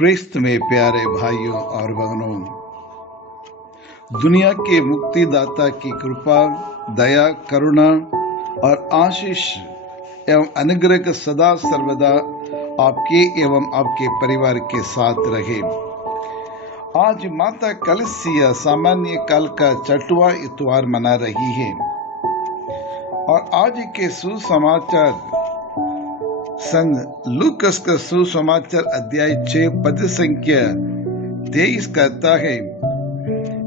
क्रिस्त में प्यारे भाइयों और बहनों, दुनिया के मुक्तिदाता की कृपा, दया, करुणा और आशीष एवं अनुग्रह का सदा सर्वदा आपके एवं आपके परिवार के साथ रहे। आज माता कलसिया सामान्य काल का 6वां इतवार मना रही है और आज के सुसमाचार संत लूकस का सुसमाचार अध्याय 6 पद संख्या 23 कहता है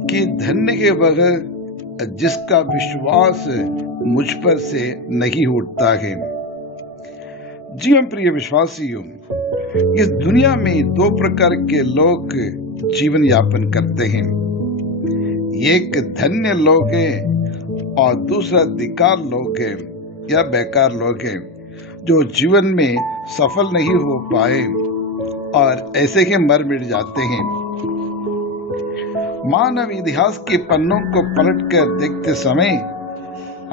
कि धन्य है वह जिसका विश्वास मुझ पर से नहीं उठता है। जीवन प्रिय विश्वासियों, इस दुनिया में 2 प्रकार के लोग जीवन यापन करते हैं। एक धन्य लोग हैं और दूसरा धिक्कार लोग हैं या बेकार लोग हैं जो जीवन में सफल नहीं हो पाए और ऐसे ही मर मिट जाते हैं। मानव इतिहास के पन्नों को पलटकर देखते समय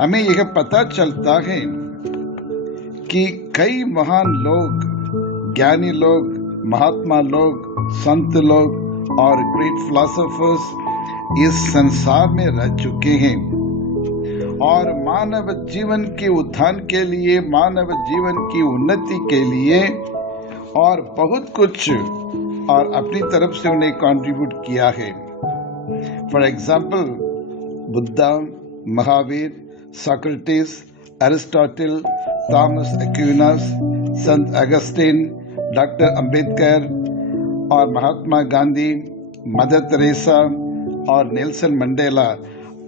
हमें यह पता चलता है कि कई महान लोग, ज्ञानी लोग, महात्मा लोग, संत लोग और ग्रेट फिलोसोफर्स इस संसार में रह चुके हैं और मानव जीवन के उत्थान के लिए, मानव जीवन की उन्नति के लिए और बहुत कुछ और अपनी तरफ से उन्हें कंट्रीब्यूट किया है। For example, Buddha, Mahavir, Socrates, Aristotle, Thomas Aquinas, Sant Augustine, doctor Ambedkar और महात्मा गांधी, मदर तेरेसा और नेल्सन मंडेला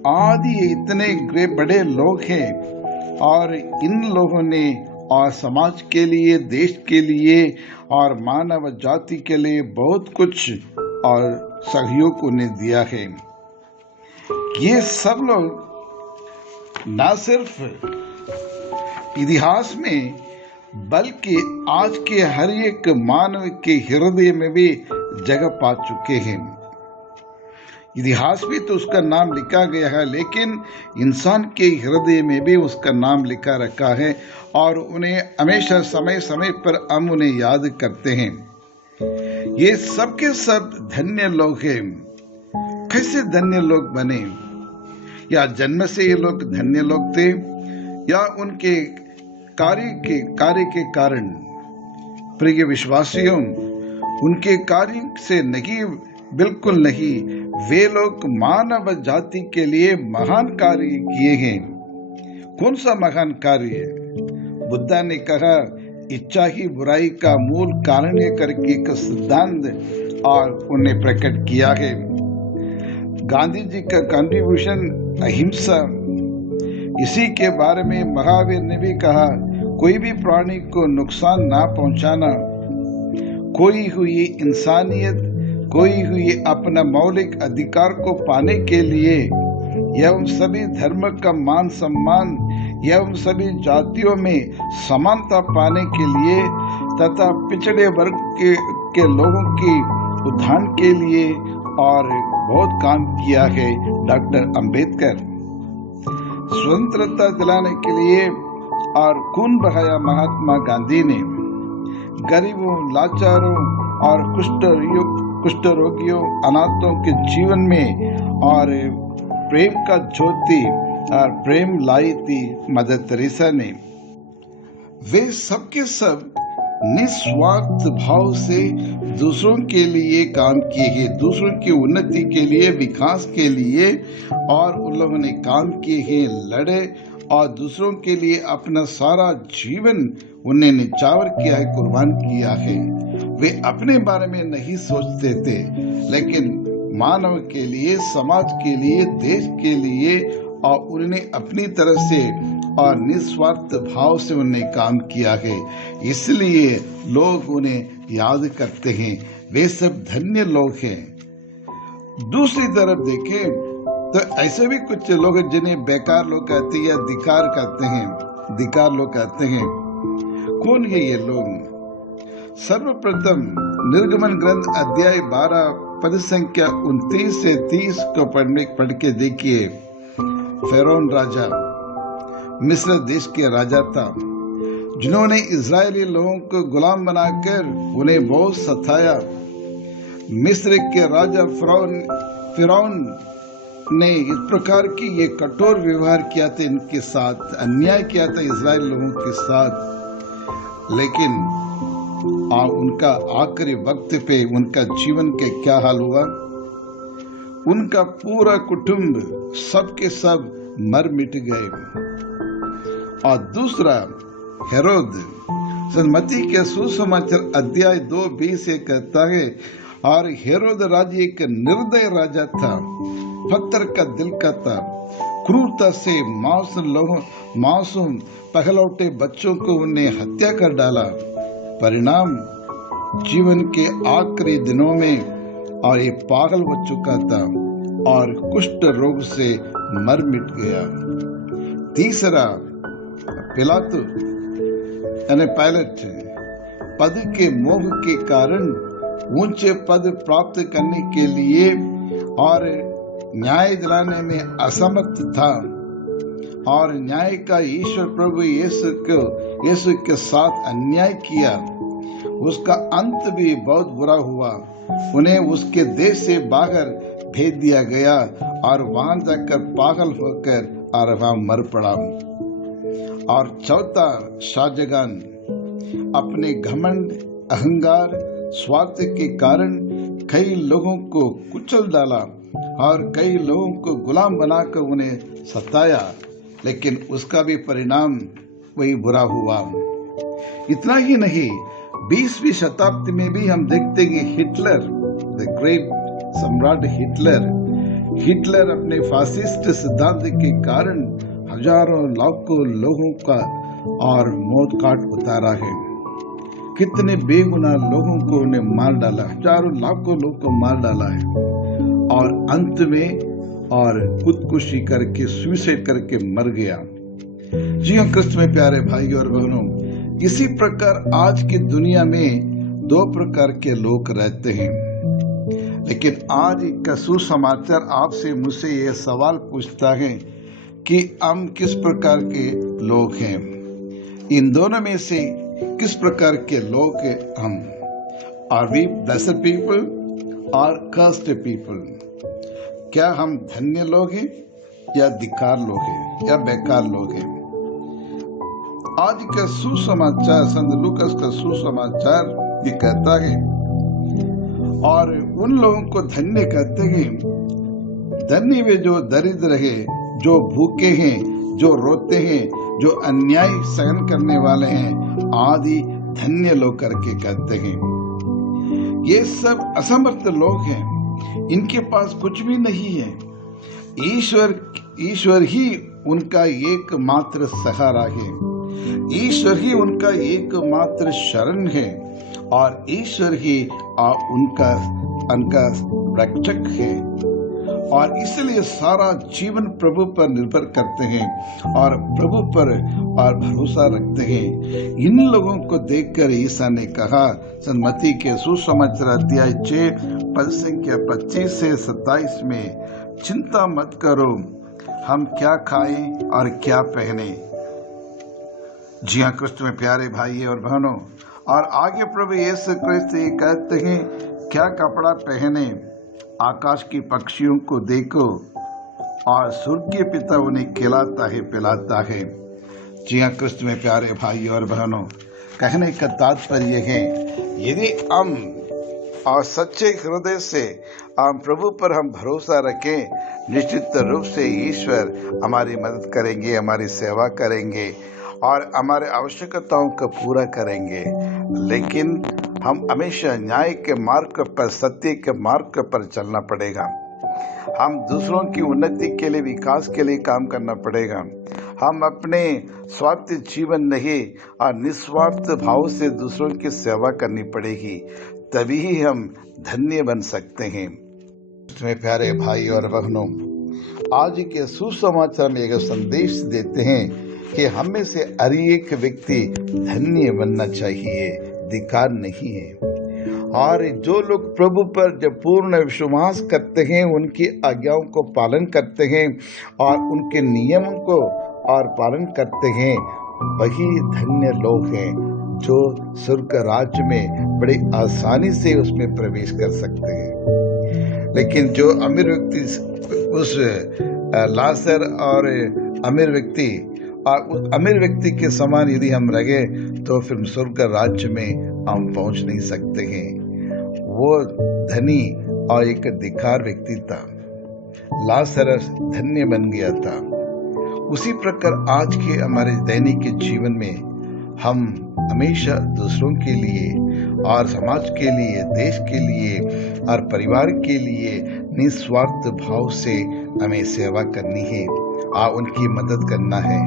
आदि इतने बड़े लोग हैं और इन लोगों ने और समाज के लिए, देश के लिए और मानव जाति के लिए बहुत कुछ और सहयोग उन्हें दिया है। ये सब लोग न सिर्फ इतिहास में बल्कि आज के हर एक मानव के हृदय में भी जगह पा चुके हैं। इतिहास भी तो उसका नाम लिखा गया है, लेकिन इंसान के हृदय में भी उसका नाम लिखा रखा है और उन्हें हमेशा समय समय पर हम उन्हें याद करते हैं। ये सब के सब धन्य लोग हैं। कैसे धन्य लोग बने? या जन्म से ये लोग धन्य लोग थे या उनके कार्य के कारण? प्रिय विश्वासियों, उनके कार्य से नहीं, बिल्कुल नहीं। वे लोग मानव जाति के लिए महान कार्य किए हैं। कौन सा महान कार्य है? बुद्धा ने कहा, इच्छा ही बुराई का मूल कारण है करके एक सिद्धांत और उन्हें प्रकट किया है। गांधी जी का कंट्रीब्यूशन अहिंसा, इसी के बारे में महावीर ने भी कहा, कोई भी प्राणी को नुकसान ना पहुंचाना, खोई हुई इंसानियत, खोई हुई अपना मौलिक अधिकार को पाने के लिए एवं सभी धर्म का मान सम्मान एवं सभी जातियों में समानता पाने के लिए तथा पिछड़े वर्ग के लोगों की उत्थान के लिए और बहुत काम किया है डॉक्टर अंबेडकर। स्वतंत्रता दिलाने के लिए और खून बहाया महात्मा गांधी ने। गरीबों, लाचारों और कुष्ठ रोगियों, अनाथों के जीवन में और प्रेम का ज्योति और प्रेम लाई थी मदर तेरेसा ने। वे सब के सब निस्वार्थ भाव से दूसरों के लिए काम किए हैं, दूसरों की उन्नति के लिए, विकास के लिए, और उन लोगों ने काम किए हैं, लड़े और दूसरों के लिए अपना सारा जीवन उन्हें निछावर किया है, कुर्बान किया है। वे अपने बारे में नहीं सोचते थे, लेकिन मानव के लिए, समाज के लिए, देश के लिए और उन्होंने अपनी तरफ से और निस्वार्थ भाव से उन्हें काम किया है। इसलिए लोग उन्हें याद करते हैं। वे सब धन्य लोग हैं। दूसरी तरफ देखें तो ऐसे भी कुछ लोग हैं जिन्हें बेकार लोग कहते हैं या धिक्कार कहते हैं, धिक्कार लोग कहते हैं। कौन है ये लोग? सर्वप्रथम निर्गमन ग्रंथ अध्याय 12 पद संख्या 29 से 30 को पढ़ के देखिए। फेरोन राजा मिस्र देश के राजा था, जिन्होंने इजरायली लोगों को गुलाम बनाकर उन्हें बहुत सताया मिस्र के राजा फिरौन ने इस प्रकार की ये कठोर व्यवहार किया था, इनके साथ अन्याय किया था इस्राएल लोगों के साथ। लेकिन उनका आखिरी वक्त पे उनका जीवन के क्या हाल हुआ? उनका पूरा कुटुंब सब के सब मर मिट गए। और दूसरा, हेरोद मत्ती के सुसमाचार अध्याय 2:20 से कहता है, और हेरोद राजा एक निर्दय राजा था, पत्थर का दिल का था, क्रूरता से मासूम पहलौटे बच्चों को उन्हें हत्या कर डाला। परिणाम जीवन के आखिरी दिनों में और ये पागल हो चुका था और कुष्ठ रोग से मर मिट गया। तीसरा, पायलट पद के मोह के कारण ऊंचे पद प्राप्त करने के लिए और न्याय दिलाने में असमर्थ था, और न्याय का ईश्वर प्रभु यीशु के साथ अन्याय किया। उसका अंत भी बहुत बुरा हुआ। उन्हें उसके देश से बाहर भेज दिया गया और वहां जाकर पागल होकर और वहां मर पड़ा। और चौथा, शाहजहां अपने घमंड, अहंकार, स्वार्थ के कारण कई लोगों को कुचल डाला और कई लोगों को गुलाम बनाकर उन्हें सताया, लेकिन उसका भी परिणाम वही बुरा हुआ। इतना ही नहीं, 20वीं शताब्दी में भी हम देखते हैं हिटलर, द ग्रेट सम्राट हिटलर अपने फासिस्ट सिद्धांत के कारण हजारों लाखों लोगों का और मौत काट उतारा है। कितने बेगुनाह लोगों को उन्हें मार डाला, हजारों लाखों लोगों को मार डाला है, और अंत में और खुदकुशी करके, सुसाइड करके मर गया। जी हाँ क्रिस्त में प्यारे भाई और बहनों, इसी प्रकार आज की दुनिया में 2 प्रकार के लोग रहते हैं। लेकिन आज का सुसमाचार आपसे मुझसे यह सवाल पूछता है कि हम किस प्रकार के लोग हैं? इन दोनों में से किस प्रकार के लोग हैं हम? आर वी ब्लेस्ड पीपल और कर्स्ड पीपल? क्या हम धन्य लोग हैं या धिक्कार लोग हैं या बेकार लोग हैं? आज का सुसमाचार, संत लूकास का सुसमाचार ये कहता है, और उन लोगों को धन्य कहते हैं, धन्य वे जो दरिद्र है, जो भूखे हैं, जो रोते हैं, जो अन्याय सहन करने वाले हैं, आदि धन्य लोग करके कहते हैं। ये सब असमर्थ लोग हैं, इनके पास कुछ भी नहीं है। ईश्वर ही उनका एकमात्र सहारा है, ईश्वर ही उनका एकमात्र शरण है, और ईश्वर ही उनका रक्षक है। और इसलिए सारा जीवन प्रभु पर निर्भर करते हैं और प्रभु पर और भरोसा रखते हैं। इन लोगों को देखकर ईसा ने कहा, संत मत्ती के सुसमाचार अध्याय 6 पद संख्या 25 से 27 में, चिंता मत करो हम क्या खाएं और क्या पहने। जी हाँ क्रिस्त में प्यारे भाई और बहनों, और आगे प्रभु यीशु क्रिस्त ये कहते हैं, क्या कपड़ा पहने, आकाश की पक्षियों को देखो और स्वर्गीय पिता उन्हें खिलाता है पिलाता है। जी हाँ क्रिस्त में प्यारे भाई और बहनों, कहने का तात्पर्य है, यदि हम और सच्चे हृदय से हम प्रभु पर हम भरोसा रखें, निश्चित रूप से ईश्वर हमारी मदद करेंगे, हमारी सेवा करेंगे और हमारे आवश्यकताओं को पूरा करेंगे। लेकिन हम हमेशा न्याय के मार्ग पर, सत्य के मार्ग पर चलना पड़ेगा। हम दूसरों की उन्नति के लिए, विकास के लिए काम करना पड़ेगा। हम अपने स्वार्थ जीवन नहीं और निस्वार्थ भाव से दूसरों की सेवा करनी पड़ेगी, तभी ही हम धन्य बन सकते हैं। मेरे प्यारे भाई और बहनों, आज के सुसमाचार में एक संदेश देते हैं कि हमें से हर एक व्यक्ति धन्य बनना चाहिए, धिक्कार नहीं है। और जो लोग प्रभु पर जब पूर्ण विश्वास करते हैं, उनकी आज्ञाओं को पालन करते हैं और उनके नियमों को और पालन करते हैं, वही धन्य लोग हैं। जो स्वर्ग राज्य में बड़ी आसानी से उसमें प्रवेश कर सकते हैं। लेकिन जो अमीर व्यक्ति, उस लाजर और अमीर व्यक्ति और उस अमीर व्यक्ति के समान यदि हम रहे तो फिर स्वर्ग राज्य में हम पहुंच नहीं सकते हैं। वो धनी और एक धिक्कार व्यक्ति था, लाजरस धन्य बन गया था। उसी प्रकार आज के हमारे दैनिक जीवन में हम हमेशा दूसरों के लिए और समाज के लिए, देश के लिए और परिवार के लिए निस्वार्थ भाव से हमें सेवा करनी है और उनकी मदद करना है।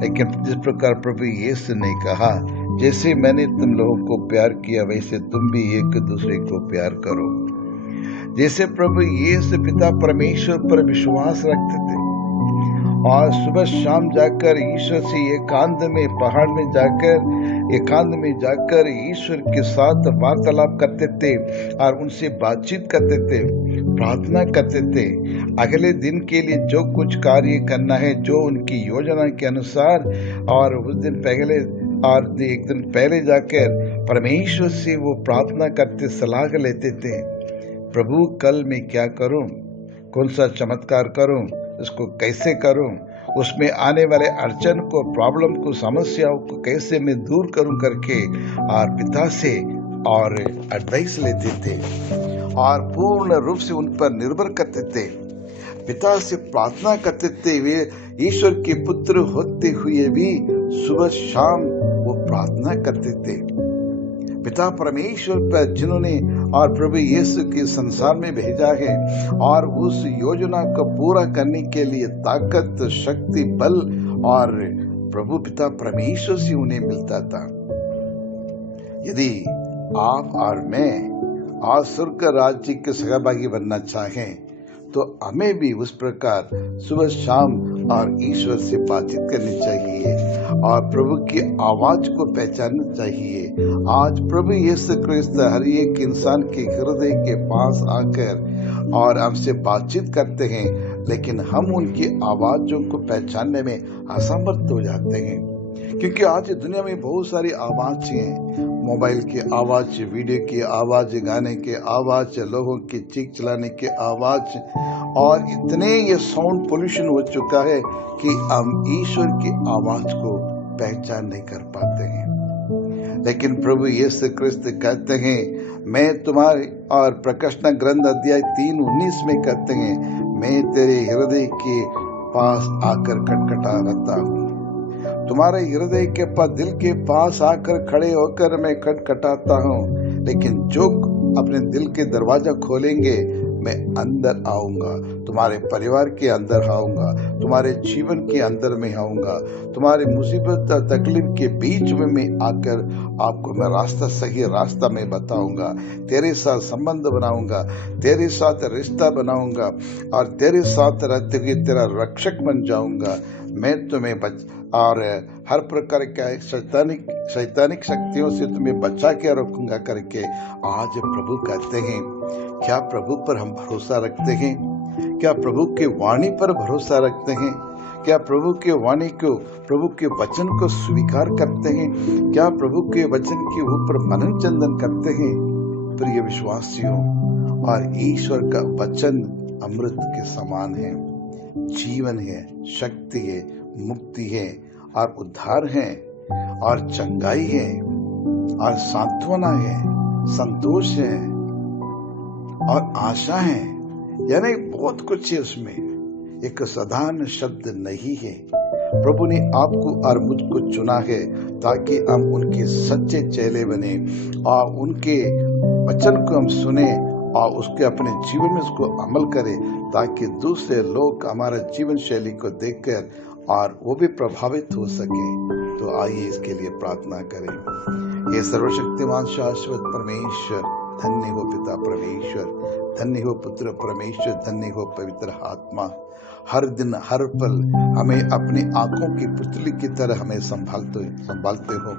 लेकिन जिस प्रकार प्रभु यीशु ने कहा, जैसे मैंने तुम लोगों को प्यार किया वैसे तुम भी एक दूसरे को प्यार करो। जैसे प्रभु यीशु पिता परमेश्वर पर विश्वास रखते थे और सुबह शाम जाकर ईश्वर से एकांत में, पहाड़ में जाकर एकांत में जाकर ईश्वर के साथ वार्तालाप करते थे और उनसे बातचीत करते थे, प्रार्थना करते थे। अगले दिन के लिए जो कुछ कार्य करना है, जो उनकी योजना के अनुसार, और उस दिन पहले और एक दिन पहले जाकर परमेश्वर से वो प्रार्थना करते, सलाह लेते थे, प्रभु कल मैं क्या करूं, कौन सा चमत्कार करूं, इसको कैसे करूं, उसमें आने वाले अड़चन को, प्रॉब्लम को, समस्याओं को कैसे मैं दूर करूं करके और पिता से और एडवाइस लेते थे और पूर्ण रूप से उन पर निर्भर करते थे। पिता से प्रार्थना करते थे। वे ईश्वर के पुत्र होते हुए भी सुबह शाम वो प्रार्थना करते थे। पिता परमेश्वर पर जिन्होंने और प्रभु यीशु के संसार में भेजा है और उस योजना को पूरा करने के लिए ताकत, शक्ति, बल और प्रभु पिता परमेश्वर से उन्हें मिलता था। यदि आप और मैं आज स्वर्ग राज्य के सहभागी बनना चाहें तो हमें भी उस प्रकार सुबह शाम और ईश्वर से बातचीत करनी चाहिए और प्रभु की आवाज को पहचानना चाहिए। आज प्रभु यीशु क्रिस्त हर एक इंसान के हृदय के पास आकर और हमसे बातचीत करते हैं, लेकिन हम उनकी आवाजों को पहचानने में असमर्थ हो जाते हैं, क्योंकि आज दुनिया में बहुत सारी आवाज हैं। मोबाइल की आवाज, वीडियो की आवाज, गाने की आवाज, लोगों की चीख चिल्लाने की आवाज, और इतने ये साउंड पोल्यूशन हो चुका है कि हम ईश्वर की आवाज को पहचान नहीं कर पाते हैं। लेकिन प्रभु यीशु क्रिस्त कहते हैं, मैं तुम्हारे, और प्रकाशना ग्रंथ अध्याय 3:19 में कहते हैं, मैं तेरे हृदय के पास आकर खटखटा रहता हूँ। तुम्हारे हृदय के पास, दिल के पास आकर खड़े होकर मैं खटखटाता हूँ, लेकिन जो अपने दिल के दरवाजा खोलेंगे मैं अंदर आऊंगा, तुम्हारे परिवार के अंदर आऊंगा, तुम्हारे जीवन के अंदर में आऊंगा, तुम्हारी मुसीबत तकलीफ के बीच में मैं आकर आपको मैं रास्ता, सही रास्ता में बताऊंगा, तेरे साथ संबंध बनाऊंगा, तेरे साथ रिश्ता बनाऊंगा और तेरे साथ रहते हुए तेरा रक्षक बन जाऊंगा। मैं तुम्हें और हर प्रकार के शैतानिक शक्तियों से तुम्हें बचा के रखूंगा करके आज प्रभु कहते हैं। क्या प्रभु पर हम भरोसा रखते हैं? क्या प्रभु के वाणी पर भरोसा रखते हैं? क्या प्रभु के वाणी को, प्रभु के वचन को स्वीकार करते हैं? क्या प्रभु के वचन के ऊपर मनन चिंतन करते हैं? प्रिय विश्वासियों, और ईश्वर का वचन अमृत के समान है, जीवन है, शक्ति है, मुक्ति है और उद्धार है और चंगाई है और सांत्वना है, संतोष है और आशा है, यानी बहुत कुछ है उसमें। एक साधारण शब्द नहीं है। प्रभु ने आपको और मुझको चुना है ताकि हम उनके सच्चे चेले बने और उनके वचन को हम सुने और उसके अपने जीवन में उसको अमल करें, ताकि दूसरे लोग हमारा जीवन शैली को देखकर और वो भी प्रभावित हो सके। तो आइए इसके लिए प्रार्थना करें। हे सर्वशक्तिमान शाश्वत परमेश्वर, धन्य हो पिता परमेश्वर, धन्य हो पुत्र परमेश्वर, धन्य हो पवित्र आत्मा। हर दिन हर पल हमें अपनी आंखों की पुतली की तरह हमें संभालते हो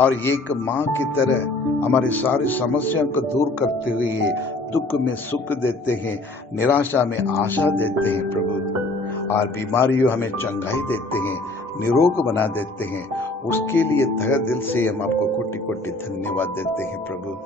और एक माँ की तरह हमारे सारी समस्याओं को दूर करते हुए दुख में सुख देते हैं, निराशा में आशा देते हैं प्रभु, और बीमारियों हमें चंगाई देते हैं, निरोग बना देते हैं। उसके लिए तहे दिल से हम आपको कोटि कोटि धन्यवाद देते हैं प्रभु।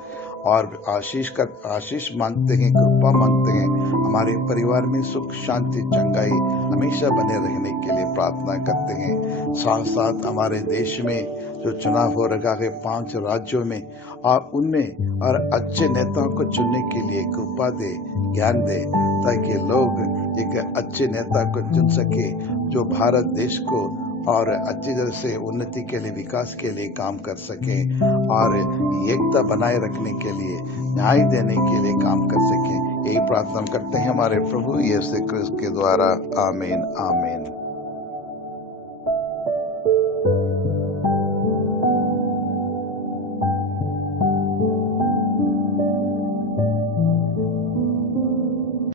और आशीष मांगते हैं, कृपा मांगते हैं। हमारे परिवार में सुख शांति चंगाई हमेशा बने रहने के लिए प्रार्थना करते हैं। साथ साथ हमारे देश में जो चुनाव हो रखा है 5 राज्यों में, आप उनमें और अच्छे नेताओं को चुनने के लिए कृपा दे, ज्ञान दे, ताकि लोग एक अच्छे नेता को चुन सके जो भारत देश को और अच्छी तरह से उन्नति के लिए, विकास के लिए काम कर सके और एकता बनाए रखने के लिए, न्याय देने के लिए काम कर सके। यही प्रार्थना करते हैं हमारे प्रभु यीशु क्रिस्त के द्वारा। आमीन आमीन।